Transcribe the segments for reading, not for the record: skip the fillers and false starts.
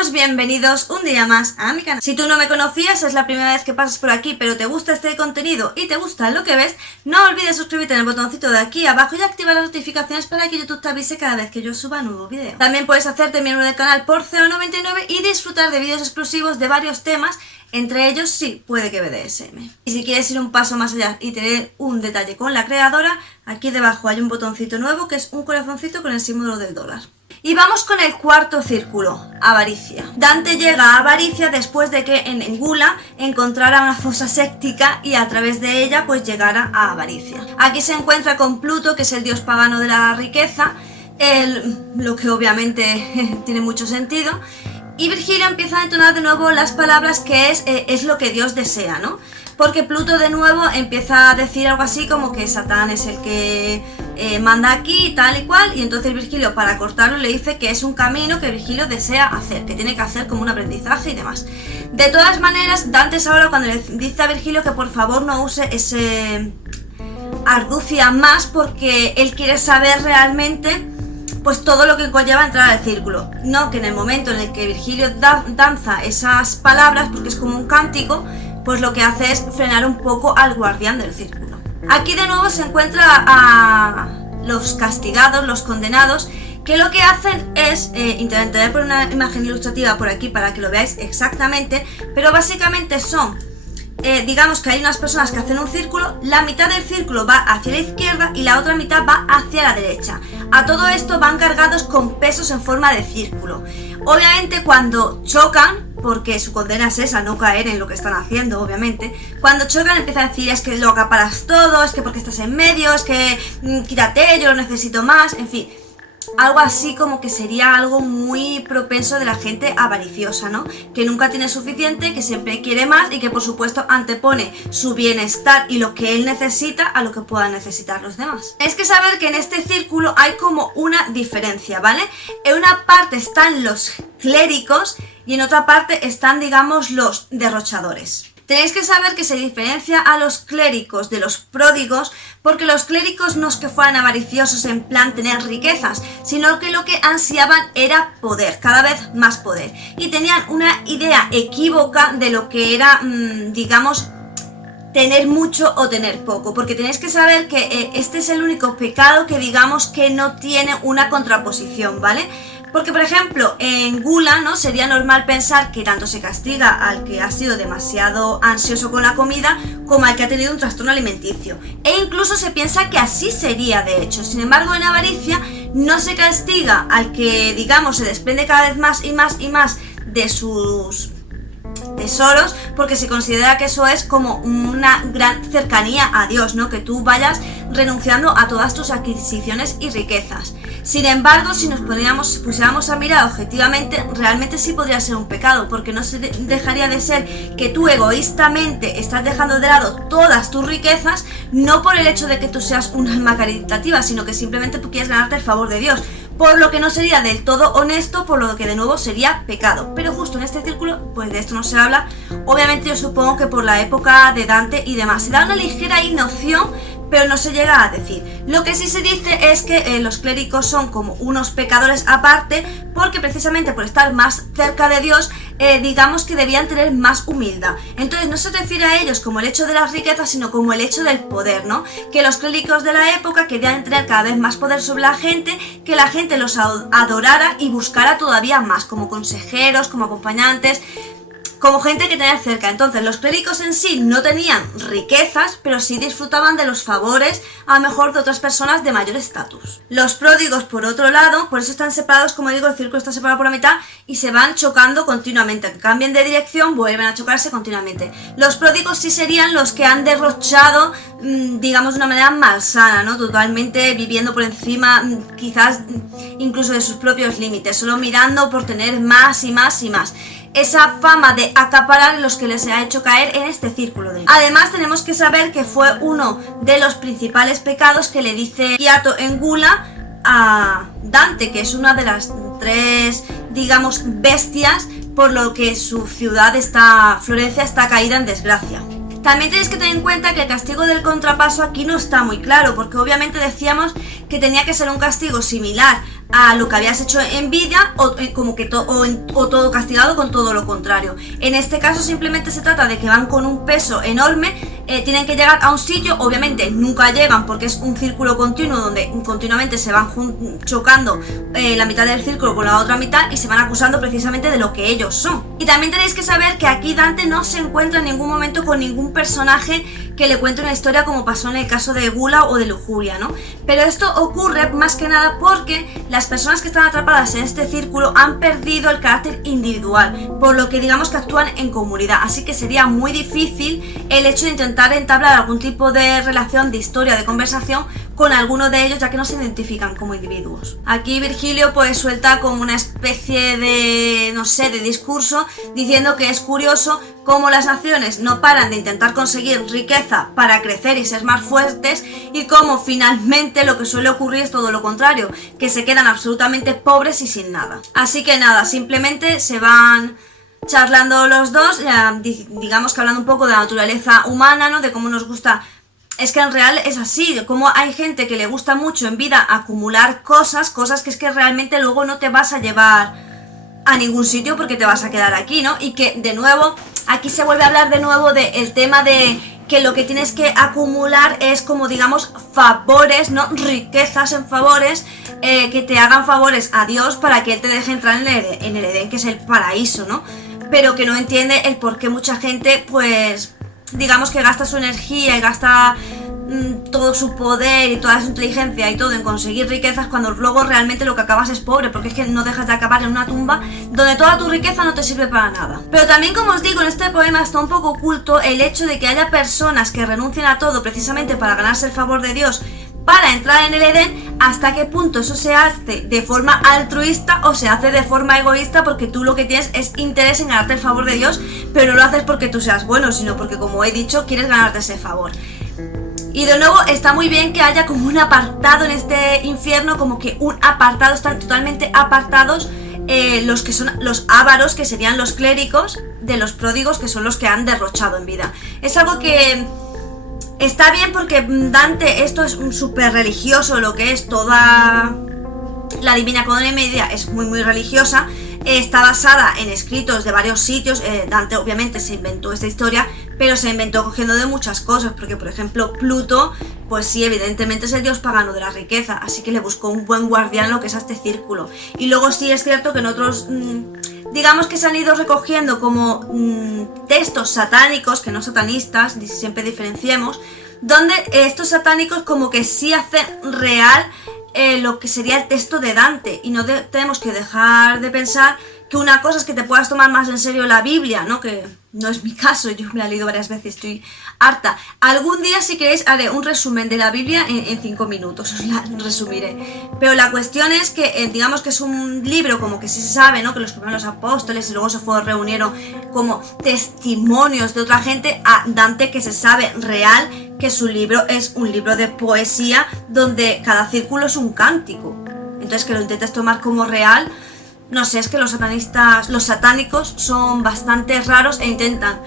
Chicos, bienvenidos un día más a mi canal. Si tú no me conocías, es la primera vez que pasas por aquí, pero te gusta este contenido y te gusta lo que ves, no olvides suscribirte en el botoncito de aquí abajo y activar las notificaciones para que YouTube te avise cada vez que yo suba nuevo vídeo. También puedes hacerte miembro del canal por 0,99 y disfrutar de vídeos exclusivos de varios temas, entre ellos sí, puede que BDSM. Y si quieres ir un paso más allá y tener un detalle con la creadora, aquí debajo hay un botoncito nuevo que es un corazoncito con el símbolo del dólar. Y vamos con el cuarto círculo, avaricia. Dante llega a avaricia después de que en Engula encontrara una fosa séptica y a través de ella pues llegara a avaricia. Aquí se encuentra con Pluto, que es el dios pagano de la riqueza, lo que obviamente tiene mucho sentido. Y Virgilio empieza a entonar de nuevo las palabras que es lo que Dios desea, ¿no? Porque Pluto de nuevo empieza a decir algo así como que Satán es el que manda aquí y tal y cual, y entonces Virgilio, para cortarlo, le dice que es un camino que Virgilio desea hacer, que tiene que hacer como un aprendizaje y demás. De todas maneras, Dante ahora cuando le dice a Virgilio que por favor no use ese argucia más, porque él quiere saber realmente pues todo lo que conlleva entrar al círculo, no que en el momento en el que Virgilio danza esas palabras, porque es como un cántico, pues lo que hace es frenar un poco al guardián del círculo. Aquí de nuevo se encuentra a los castigados, los condenados, que lo que hacen es, intentaré poner una imagen ilustrativa por aquí para que lo veáis exactamente, pero básicamente son, digamos que hay unas personas que hacen un círculo, la mitad del círculo va hacia la izquierda y la otra mitad va hacia la derecha. A todo esto van cargados con pesos en forma de círculo. Obviamente cuando chocan, porque su condena es esa, no caer en lo que están haciendo, obviamente, cuando chocan empiezan a decir es que lo acaparas todo, es que porque estás en medio, es que quítate, yo lo necesito más, en fin. Algo así como que sería algo muy propenso de la gente avariciosa, ¿no? Que nunca tiene suficiente, que siempre quiere más y que por supuesto antepone su bienestar y lo que él necesita a lo que puedan necesitar los demás. Es que saber que en este círculo hay como una diferencia, ¿vale? En una parte están los clérigos y en otra parte están, digamos, los derrochadores. Tenéis que saber que se diferencia a los clérigos de los pródigos, porque los clérigos no es que fueran avariciosos en plan tener riquezas, sino que lo que ansiaban era poder, cada vez más poder. Y tenían una idea equívoca de lo que era, digamos, tener mucho o tener poco, porque tenéis que saber que este es el único pecado que digamos que no tiene una contraposición, ¿vale? Porque, por ejemplo, en Gula, ¿no? Sería normal pensar que tanto se castiga al que ha sido demasiado ansioso con la comida como al que ha tenido un trastorno alimenticio. E incluso se piensa que así sería, de hecho. Sin embargo, en avaricia no se castiga al que, digamos, se desprende cada vez más y más y más de sus tesoros, porque se considera que eso es como una gran cercanía a Dios, ¿no? Que tú vayas renunciando a todas tus adquisiciones y riquezas. Sin embargo, si nos pusiéramos a mirar objetivamente, realmente sí podría ser un pecado, porque no se dejaría de ser que tú egoístamente estás dejando de lado todas tus riquezas, no por el hecho de que tú seas un alma caritativa, sino que simplemente tú quieres ganarte el favor de Dios, por lo que no sería del todo honesto, por lo que de nuevo sería pecado. Pero justo en este círculo, pues de esto no se habla. Obviamente yo supongo que por la época de Dante y demás, se da una ligera noción, pero no se llega a decir. Lo que sí se dice es que los clérigos son como unos pecadores aparte, porque precisamente por estar más cerca de Dios, digamos que debían tener más humildad. Entonces no se refiere a ellos como el hecho de las riquezas, sino como el hecho del poder, ¿no? Que los clérigos de la época querían tener cada vez más poder sobre la gente, que la gente los adorara y buscara todavía más, como consejeros, como acompañantes, como gente que tener cerca. Entonces los clérigos en sí no tenían riquezas, pero sí disfrutaban de los favores, a lo mejor de otras personas de mayor estatus. Los pródigos, por otro lado, por eso están separados, como digo, el círculo está separado por la mitad y se van chocando continuamente. Que cambien de dirección, vuelven a chocarse continuamente. Los pródigos sí serían los que han derrochado, digamos, de una manera malsana, ¿no? Totalmente viviendo por encima, quizás incluso de sus propios límites, solo mirando por tener más y más y más. Esa fama de acaparar los que les ha hecho caer en este círculo de... Además tenemos que saber que fue uno de los principales pecados que le dice Hiato en Gula a Dante, que es una de las tres, digamos, bestias por lo que su ciudad, Florencia, está caída en desgracia. También tenéis que tener en cuenta que el castigo del contrapaso aquí no está muy claro, porque obviamente decíamos que tenía que ser un castigo similar a lo que habías hecho en vida o como que o todo castigado con todo lo contrario. En este caso simplemente se trata de que van con un peso enorme, tienen que llegar a un sitio, obviamente nunca llegan porque es un círculo continuo donde continuamente se van chocando la mitad del círculo con la otra mitad y se van acusando precisamente de lo que ellos son. Y también tenéis que saber que aquí Dante no se encuentra en ningún momento con ningún personaje que le cuente una historia como pasó en el caso de Gula o de Lujuria, ¿no? Pero esto ocurre más que nada porque las personas que están atrapadas en este círculo han perdido el carácter individual, por lo que digamos que actúan en comunidad, así que sería muy difícil el hecho de intentar entablar algún tipo de relación, de historia, de conversación con alguno de ellos, ya que no se identifican como individuos. Aquí Virgilio pues suelta como una especie de, no sé, de discurso diciendo que es curioso cómo las naciones no paran de intentar conseguir riqueza para crecer y ser más fuertes y cómo finalmente lo que suele ocurrir es todo lo contrario, que se quedan absolutamente pobres y sin nada. Así que nada, simplemente se van charlando los dos, digamos que hablando un poco de la naturaleza humana, ¿no? De cómo nos gusta. Es que en real es así, como hay gente que le gusta mucho en vida acumular cosas que es que realmente luego no te vas a llevar a ningún sitio porque te vas a quedar aquí, ¿no? Y que de nuevo, aquí se vuelve a hablar de nuevo del tema de que lo que tienes que acumular es como digamos favores, ¿no? Riquezas en favores, que te hagan favores a Dios para que Él te deje entrar en el Edén, que es el paraíso, ¿no? Pero que no entiende el por qué mucha gente pues digamos que gasta su energía y gasta todo su poder y toda su inteligencia y todo en conseguir riquezas cuando luego realmente lo que acabas es pobre, porque es que no dejas de acabar en una tumba donde toda tu riqueza no te sirve para nada. Pero también, como os digo, en este poema está un poco oculto el hecho de que haya personas que renuncien a todo precisamente para ganarse el favor de Dios para entrar en el Edén. Hasta qué punto eso se hace de forma altruista o se hace de forma egoísta porque tú lo que tienes es interés en ganarte el favor de Dios, pero no lo haces porque tú seas bueno, sino porque, como he dicho, quieres ganarte ese favor. Y de nuevo está muy bien que haya como un apartado en este infierno, como que un apartado, están totalmente apartados los que son los ávaros, que serían los clérigos, de los pródigos, que son los que han derrochado en vida. Es algo que está bien porque Dante, esto es un súper religioso, lo que es toda la Divina Comedia es muy religiosa, está basada en escritos de varios sitios. Dante obviamente se inventó esta historia, pero se inventó cogiendo de muchas cosas, porque por ejemplo Pluto, pues sí, evidentemente es el dios pagano de la riqueza, así que le buscó un buen guardián lo que es a este círculo. Y luego sí es cierto que en otros digamos que se han ido recogiendo como textos satánicos, que no satanistas, siempre diferenciemos, donde estos satánicos como que sí hacen real lo que sería el texto de Dante, y no tenemos que dejar de pensar que una cosa es que te puedas tomar más en serio la Biblia, ¿no? Que no es mi caso, yo me la he leído varias veces, estoy harta. Algún día, si queréis, haré un resumen de la Biblia en 5 minutos, os la resumiré. Pero la cuestión es que, digamos que es un libro como que sí se sabe, ¿no? Que lo escribieron los apóstoles y luego se reunieron como testimonios de otra gente a Dante, que se sabe real que su libro es un libro de poesía donde cada círculo es un cántico. Entonces que lo intentes tomar como real, no sé, es que los satánicos son bastante raros e intentan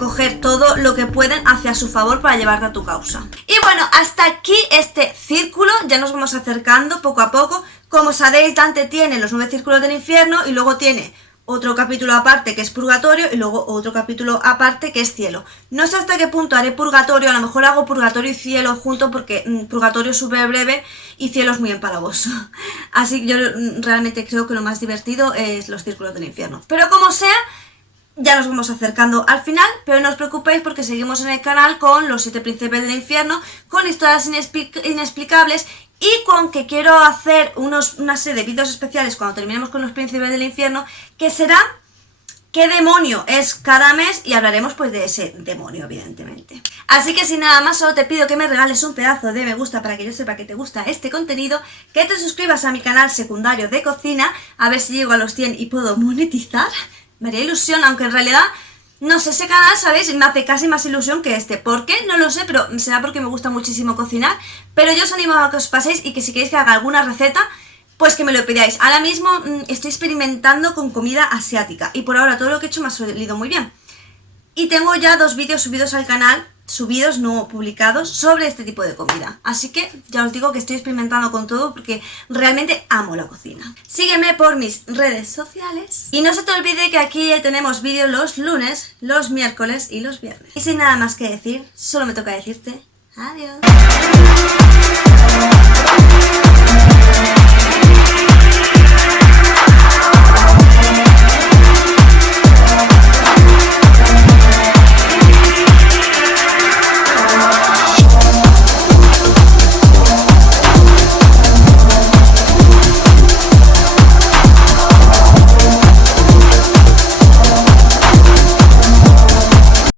coger todo lo que pueden hacia su favor para llevarte a tu causa. Y bueno, hasta aquí este círculo, ya nos vamos acercando poco a poco. Como sabéis, Dante tiene los 9 círculos del infierno y luego tiene otro capítulo aparte que es purgatorio y luego otro capítulo aparte que es cielo. No sé hasta qué punto haré purgatorio, a lo mejor hago purgatorio y cielo junto porque purgatorio es súper breve y cielo es muy empalagoso. Así que yo realmente creo que lo más divertido es los círculos del infierno. Pero como sea, ya nos vamos acercando al final, pero no os preocupéis porque seguimos en el canal con los 7 príncipes del infierno, con historias inexplicables. Y con que quiero hacer una serie de vídeos especiales cuando terminemos con los príncipes del infierno, que será qué demonio es cada mes, y hablaremos pues de ese demonio, evidentemente. Así que sin nada más, solo te pido que me regales un pedazo de me gusta para que yo sepa que te gusta este contenido, que te suscribas a mi canal secundario de cocina, a ver si llego a los 100 y puedo monetizar. Me haría ilusión, aunque en realidad no sé, ese canal, ¿sabéis? Me hace casi más ilusión que este. ¿Por qué? No lo sé, pero será porque me gusta muchísimo cocinar. Pero yo os animo a que os paséis y que si queréis que haga alguna receta, pues que me lo pidáis. Ahora mismo estoy experimentando con comida asiática y por ahora todo lo que he hecho me ha salido muy bien. Y tengo ya 2 vídeos subidos al canal subidos, no publicados, sobre este tipo de comida. Así que ya os digo que estoy experimentando con todo porque realmente amo la cocina. Sígueme por mis redes sociales y no se te olvide que aquí tenemos vídeos los lunes, los miércoles y los viernes. Y sin nada más que decir, solo me toca decirte adiós.